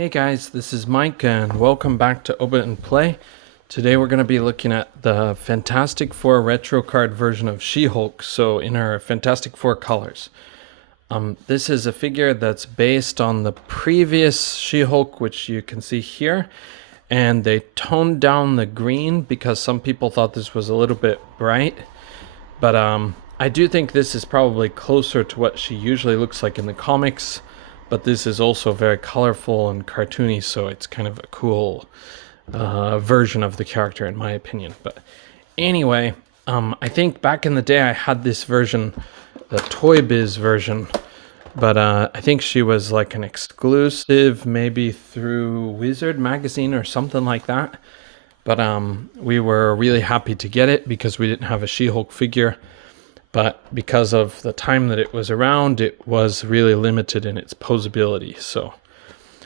Hey guys, this is Mike and welcome back to Open and Play. Today we're going to be looking at the Fantastic Four retro card version of She-Hulk, so in her Fantastic Four colors. This is a figure that's based on the previous She-Hulk, which you can see here, and they toned down the green because some people thought this was a little bit bright, but I do think this is probably closer to what she usually looks like in the comics. But this is also very colorful and cartoony, so it's kind of a cool version of the character, in my opinion. But anyway, I think back in the day I had this version, the Toy Biz version, but I think she was like an exclusive, maybe through Wizard magazine or something like that. But we were really happy to get it because we didn't have a She-Hulk figure. But because of the time that it was around, it was really limited in its posability.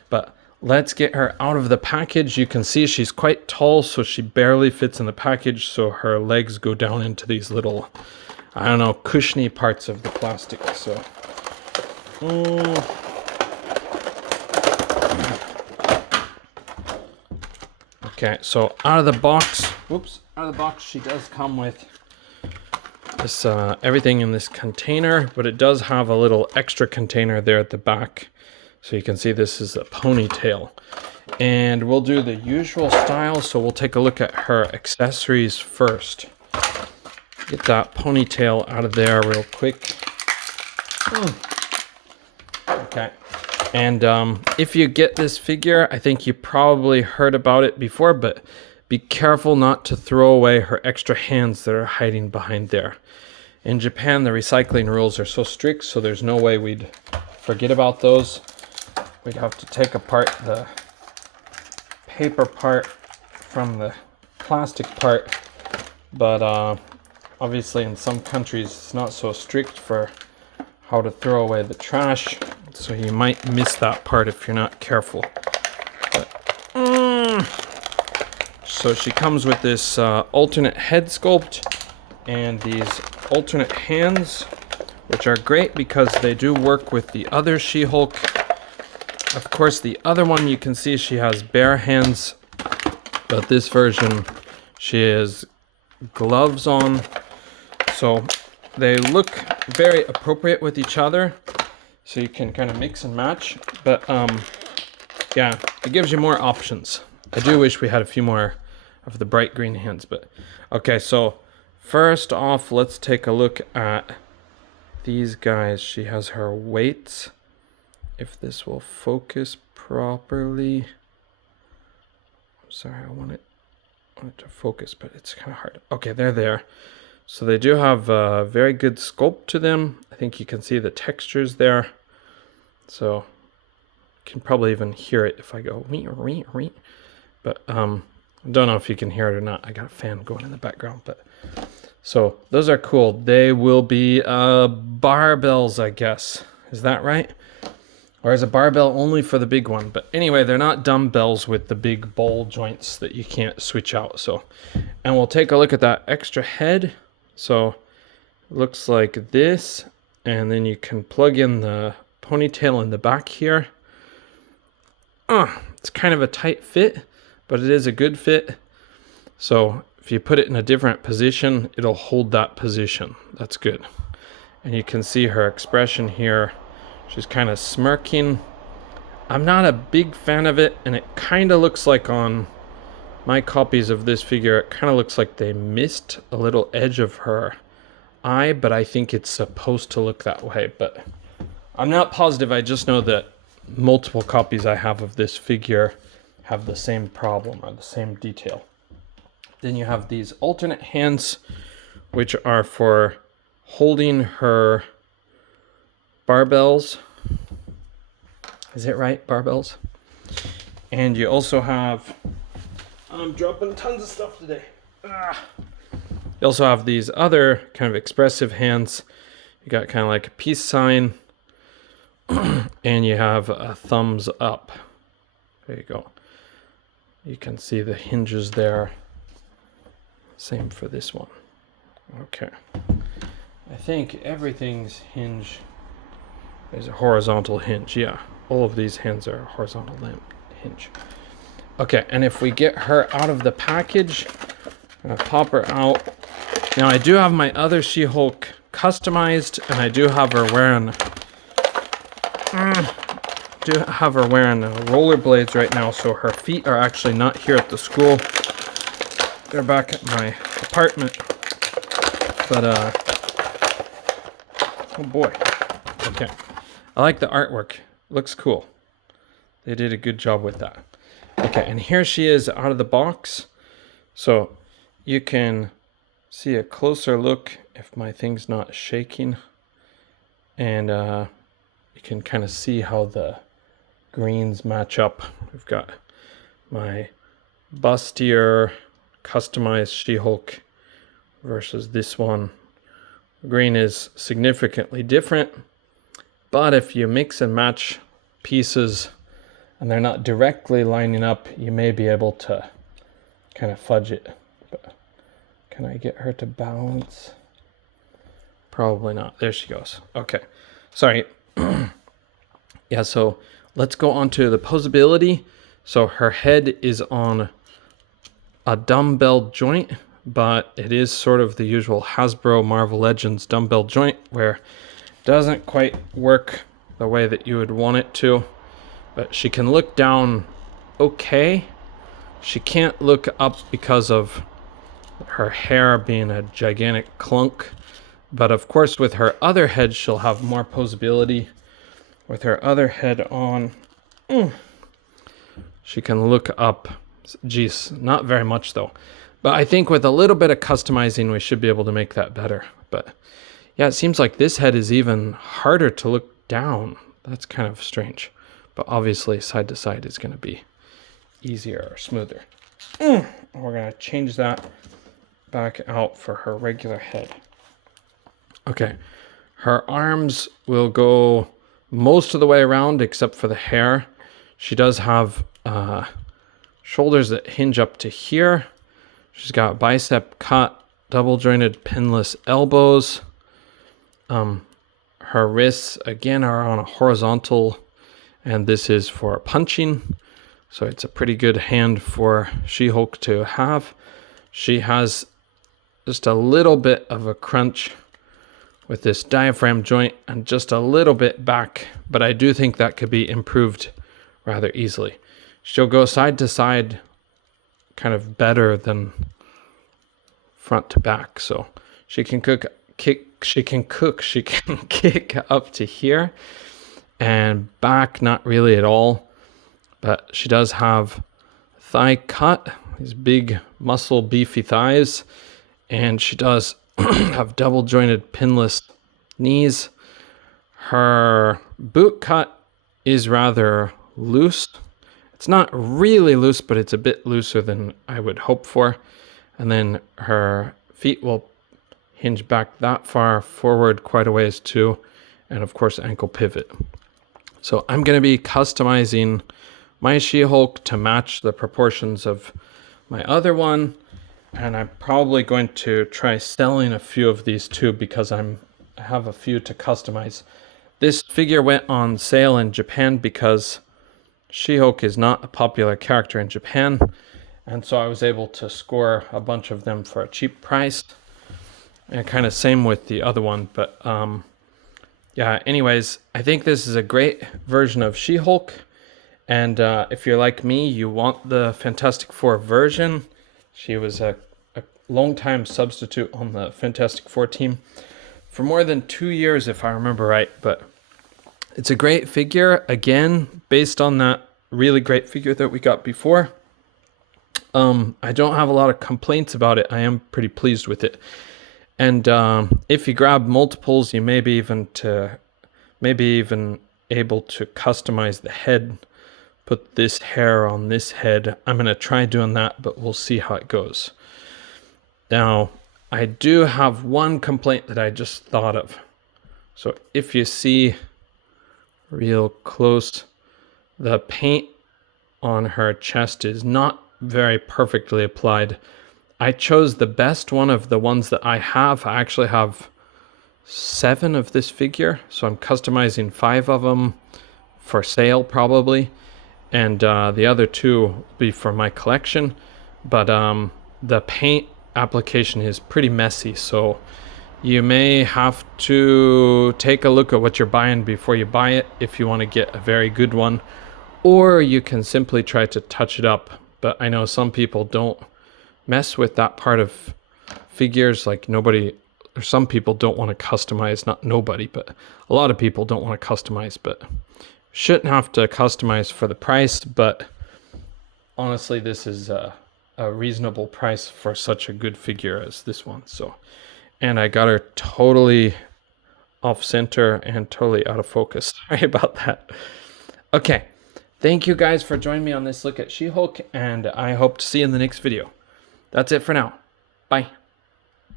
But let's get her out of the package. You can see she's quite tall, so she barely fits in the package. So her legs go down into these little, I don't know, cushiony parts of the plastic. So, okay. So out of the box, she does come with this everything in this container, but it does have a little extra container there at the back, so you can see this is a ponytail. And we'll do the usual style, so we'll take a look at her accessories first. Get that ponytail out of there real quick. Okay, and if you get this figure, I think you probably heard about it before, but be careful not to throw away her extra hands that are hiding behind there. In Japan, the recycling rules are so strict, so there's no way we'd forget about those. We'd have to take apart the paper part from the plastic part. But obviously in some countries, it's not so strict for how to throw away the trash. So you might miss that part if you're not careful. But, so she comes with this alternate head sculpt and these alternate hands, which are great because they do work with the other She-Hulk. Of course, the other one you can see she has bare hands, but this version she has gloves on. So they look very appropriate with each other, so you can kind of mix and match. But yeah, it gives you more options. I do wish we had a few more of the bright green hands, but okay. So first off, let's take a look at these guys. She has her weights. If this will focus properly. I'm sorry, I want it to focus, but it's kind of hard. Okay, they're there. So they do have a very good sculpt to them. I think you can see the textures there. So you can probably even hear it if I go wee, wee, wee. But I don't know if you can hear it or not. I got a fan going in the background, but so those are cool. They will be barbells, I guess. Is that right? Or is a barbell only for the big one? But anyway, they're not dumbbells with the big ball joints that you can't switch out. So, and we'll take a look at that extra head. So it looks like this, and then you can plug in the ponytail in the back here. It's kind of a tight fit, but it is a good fit. So if you put it in a different position, it'll hold that position. That's good. And you can see her expression here. She's kind of smirking. I'm not a big fan of it, and it kind of looks like on my copies of this figure, it kind of looks like they missed a little edge of her eye, but I think it's supposed to look that way. But I'm not positive. I just know that multiple copies I have of this figure have the same problem or the same detail. Then you have these alternate hands, which are for holding her barbells. Is it right? Barbells. And you also have, I'm dropping tons of stuff today. You also have these other kind of expressive hands. You got kind of like a peace sign, and you have a thumbs up. There you go. You can see the hinges there. Same for this one. Okay. I think everything's hinge. There's a horizontal hinge. Yeah, all of these hands are horizontal hinge. Okay, and if we get her out of the package, I'm gonna pop her out. Now I do have my other She-Hulk customized, and I do have her wearing rollerblades right now, so her feet are actually not here at the school. They're back at my apartment. But oh boy. Okay. I like the artwork. Looks cool. They did a good job with that. Okay, and here she is out of the box. So you can see a closer look if my thing's not shaking. And you can kind of see how the greens match up. We've got my bustier customized She-Hulk versus this one. Green is significantly different, but if you mix and match pieces and they're not directly lining up, you may be able to kind of fudge it. But can I get her to balance? Probably not. There she goes. Okay. Sorry. Yeah, so let's go on to the posability. So her head is on a dumbbell joint, but it is sort of the usual Hasbro Marvel Legends dumbbell joint where it doesn't quite work the way that you would want it to. But she can look down okay. She can't look up because of her hair being a gigantic clunk. But of course with her other head she'll have more posability. With her other head on, she can look up. Geez, not very much though. But I think with a little bit of customizing, we should be able to make that better. But yeah, it seems like this head is even harder to look down. That's kind of strange. But obviously side to side is going to be easier or smoother. We're going to change that back out for her regular head. Okay, her arms will go most of the way around except for the hair. She does have shoulders that hinge up to here. She's got bicep cut, double jointed pinless elbows. Her wrists again are on a horizontal, and this is for punching. So it's a pretty good hand for She-Hulk to have. She has just a little bit of a crunch with this diaphragm joint and just a little bit back, but I do think that could be improved rather easily. She'll go side to side kind of better than front to back. So she can kick up to here and back, not really at all. But she does have thigh cut, these big muscle beefy thighs, and she does have double jointed pinless knees. Her boot cut is rather loose. It's not really loose, but it's a bit looser than I would hope for. And then her feet will hinge back that far forward quite a ways too. And of course, ankle pivot. So I'm going to be customizing my She-Hulk to match the proportions of my other one. And I'm probably going to try selling a few of these too because I have a few to customize. This figure went on sale in Japan because She-Hulk is not a popular character in Japan. And so I was able to score a bunch of them for a cheap price. And kind of same with the other one. But yeah, anyways, I think this is a great version of She-Hulk. And if you're like me, you want the Fantastic Four version. She was a long-time substitute on the Fantastic Four team for more than 2 years, if I remember right. But it's a great figure, again, based on that really great figure that we got before. I don't have a lot of complaints about it. I am pretty pleased with it. And if you grab multiples, you may be even able to customize the head. Put this hair on this head. I'm going to try doing that, but we'll see how it goes. Now, I do have one complaint that I just thought of. So if you see real close, the paint on her chest is not very perfectly applied. I chose the best one of the ones that I have. I actually have 7 of this figure, so I'm customizing 5 of them for sale probably. and the other 2 will be for my collection. But the paint application is pretty messy, so you may have to take a look at what you're buying before you buy it if you want to get a very good one, or you can simply try to touch it up. But I know some people don't mess with that part of figures. Like nobody, or some people don't want to customize, not nobody, but a lot of people don't want to customize, but shouldn't have to customize for the price. But honestly, this is a reasonable price for such a good figure as this one. So, and I got her totally off center and totally out of focus. Sorry about that. Okay, thank you guys for joining me on this look at She-Hulk, and I hope to see you in the next video. That's it for now. Bye.